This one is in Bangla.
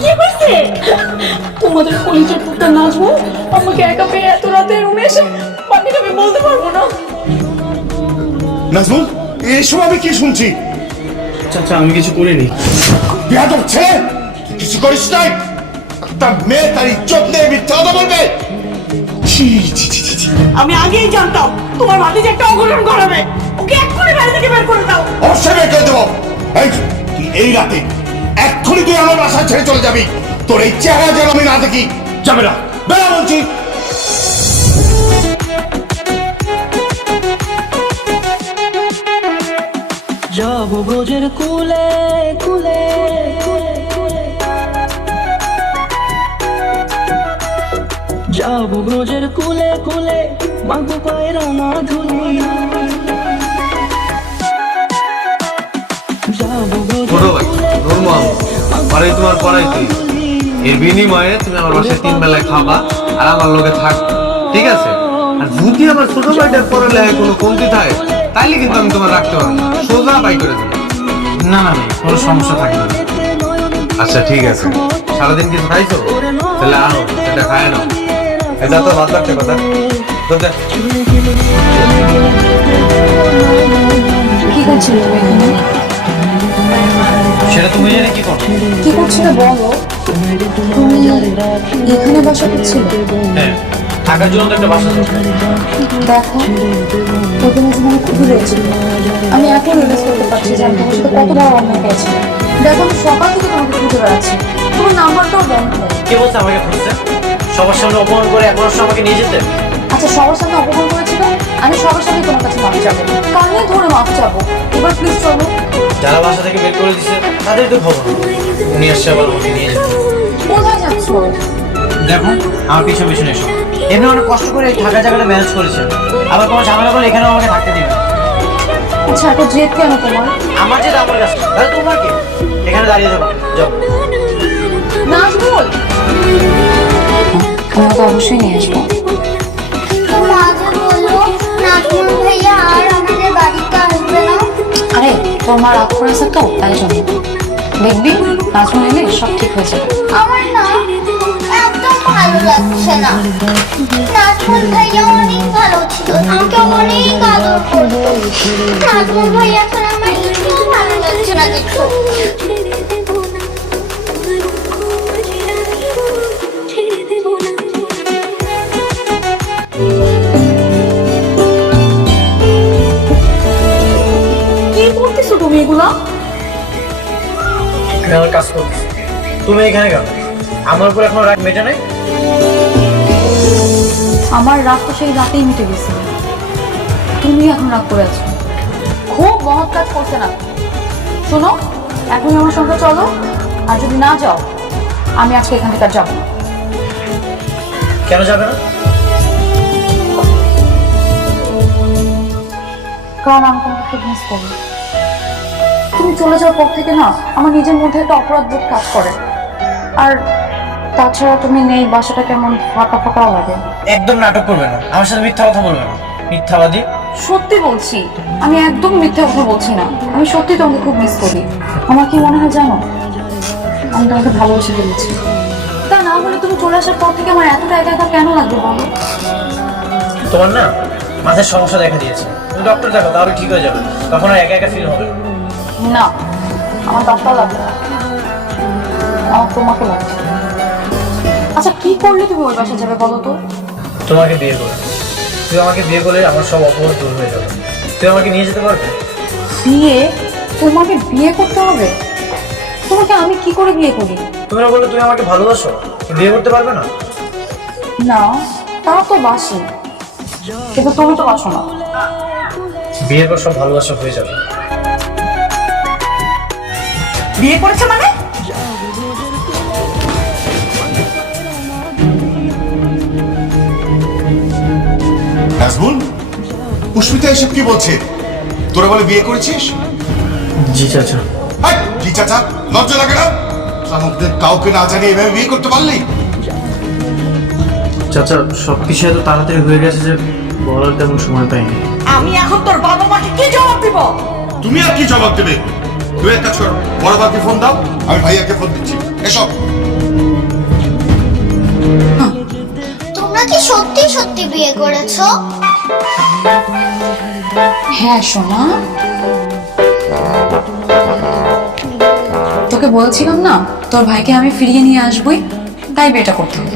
কি হয়েছে? তোমাদের কলিজার টুকটা নাচবো আমাকে একা পেয়ে এত রাতে রুমে এসে পাখিটা আমি বলতে পারব না। নাজমুল এসব আমি কি শুনছি? চাচা আমি কিছু করিনি। বিয়াদব ছেলে কিছু করিস নাই? একটা মেয়ে তার ইজ্জত নিয়ে মিথ্যা কথা বলবে। ছি ছি ছি ছি, ছি। আমি আগেই জানতাম তোমার ভাতি যে একটা অঘটন করাবে ওকে এক্ষুনি বাড়ি থেকে বের করে দাও। অবশ্যই বের করে দেবো। এই এই রাতে এক্ষুনি তুই আমার বাসা ছেড়ে চলে যাবি। তোর এই চেহারা যেন আমি না দেখি। যাবে না। বেড়া বলছি। যাব ব্রজের কুলে কুলে যাব ব্রজের কুলে কুলে মাগো পায়ের আমার ধুলি যাব ছোট মোহাম্মদ পরে তোমার পড়াইতে এর বিনিময়ে তুমি আমার বাসায় তিন বেলায় খাবা আর আমার লোকে থাকবে। ঠিক আছে? আর যদি আমার ছোট ভাইটার পড়ালেখায় কোনো কমতি থাকে তাইলে কিন্তু আমি তোমার রাখতে পারব না। সোজা বাই করে দেবো। না না কোনো সমস্যা থাকবে না। আচ্ছা ঠিক আছে। সারাদিন কিছু খাইছো? তাহলে আনো সেটা খায় নাও। এটা তো ভাত লাগছে কথা। তো দেখ কি করছিল? কি করছিল বলো? তুমি এখানে বাসা করছিলে? হ্যাঁ থাকার জন্য তো একটা বাসা দেখো মাঝে আমি খুবই রয়েছিল আমি এখন রিলিজ করতে পারছি যে আমি তোমার সাথে কত বড় অন্যায় করেছি। দেখো আমি সকাল থেকে তোমাকে খুঁজে বেড়াচ্ছি। তোমার নাম্বারটাও বন্ধ। কে বলছে আমাকে খুঁজতে? সবার সামনে অপমান করে আসলে আমাকে নিয়ে যেতে? আচ্ছা সবার সামনে অপমান করেছিল আমি সবার সামনে তোমার কাছে মাফ চাবো। কানে ধরে মাফ চাবো। এবার প্লিজ চলো। যারা বাসা থেকে বের করে দিছে তাদের তো খবর। উনি আসছে আবার আমাকে নিয়ে কোথায় যাচ্ছ? দেখো আমার পিছনে পিছনে এসো। এমনি অনেক কষ্ট করে এই থাকা জায়গাটা ম্যানেজ করেছে আবার কোনো ঝামেলা করলে এখানেও আমাকে থাকতে দিবে। আচ্ছা এত জেদ কেন তোমার? আমার যেটা আমার কাছে। তাহলে তোমার কি এখানে দাঁড়িয়ে থাকো যাও। নাজমুল! আমি ওকে অবশ্যই নিয়ে আসব। তোর মা রাগ করেছে তো, তাই জন্য। দেখবি নাজমুল এলে সব ঠিক হয়ে যাবে। আমার না একদম ভালো লাগছে না। ভাইয়া অনেক ভালো ছিল, আমাকে অনেক আদর করতো। ভাইয়া এখন আমার একটু ভালো লাগছে না কিছু আমি কাজ করতেছি। তুমি এখানে কেন? আমার উপর এখনও রাগ মেটে নাই? আমার রাগ তো সেই রাতেই মিটে গেছে। তুমি এখন রাগ করে আছো। খুব মহৎ কাজ করছে না। শোনো এখন আমার সঙ্গে চলো আর যদি না যাও আমি আজকে এখান থেকে যাব না। কেন যাবে না? কারণ আমি তোমাকে খুব মিস করি তুমি চলে যাওয়ার পর থেকে না আমার নিজের মধ্যে একটা অপরাধ বোধ কাজ করে। আর তাছাড়া তুমি নেই বাসাটা কেমন ফাঁকা ফাঁকা লাগে। একদম নাটক করবে না। আমার সাথে মিথ্যা কথা বলবে না। মিথ্যাবাদী। সত্যি বলছি। আমি একদম মিথ্যা কথা বলছি না। আমি সত্যি তোমাকে খুব মিস করি। আমার কি মনে হয় জানো? আমি তোমাকে ভালোবেসে ফেলেছি। তা না হলে তুমি চলে আসার পর থেকে আমার এতটা একা একা কেন লাগবে বলো? তোমার না মাথায় সমস্যা দেখা দিয়েছে। তুমি ডক্টর দেখো তাহলে ঠিক হয়ে যাবে। তখন আর একা একা ফিল হবে না। আমার ডক্টর লাগবে না। আমার তোমাকে লাগবে আচ্ছা কি করলে তুমি ওই বাসা যাবে বলো তো? তোমাকে বিয়ে করে। তুই আমাকে বিয়ে করলে আমার সব অপরাধ দূর হয়ে যাবে। তুই আমাকে নিয়ে যেতে পারবে? বিয়ে? তোমাকে বিয়ে করতে হবে? তোমাকে আমি কি করে বিয়ে করি? তুমি না বললে তুমি আমাকে ভালোবাসো। বিয়ে করতে পারবে না? না তা তো বাসি। কিন্তু তুমি তো বাসো না। বিয়ের পর সব ভালোবাসা হয়ে যাবে। বিয়ে করেছে মানে? নাজমুল পুষ্পিতা এসব কি বলছে? তোরা বলে বিয়ে করেছিস? জি চাচা। হাই, কি চাচা? লজ্জা লাগে না? আমাদের কাউকে না জানিয়ে এভাবে বিয়ে করতে পারলি? চাচা সব কিছু এত তাড়াতাড়ি হয়ে গেছে যে বলার তেমন সময় পাইনি। আমি এখন তোর বাবা মাকে কি জবাব দিব? তুমি আর কি জবাব দেবে? তুমি একটা কাজ করো। বড় ফোন দাও আমি ভাইয়াকে ফোন দিচ্ছি। এসো। তোমরা কি সত্যি সত্যি বিয়ে করেছ? হ্যাঁ সোনা। তোকে বলছিলাম না তোর ভাইকে আমি ফিরিয়ে নিয়ে আসবই তাই বিয়েটা করতে হবে।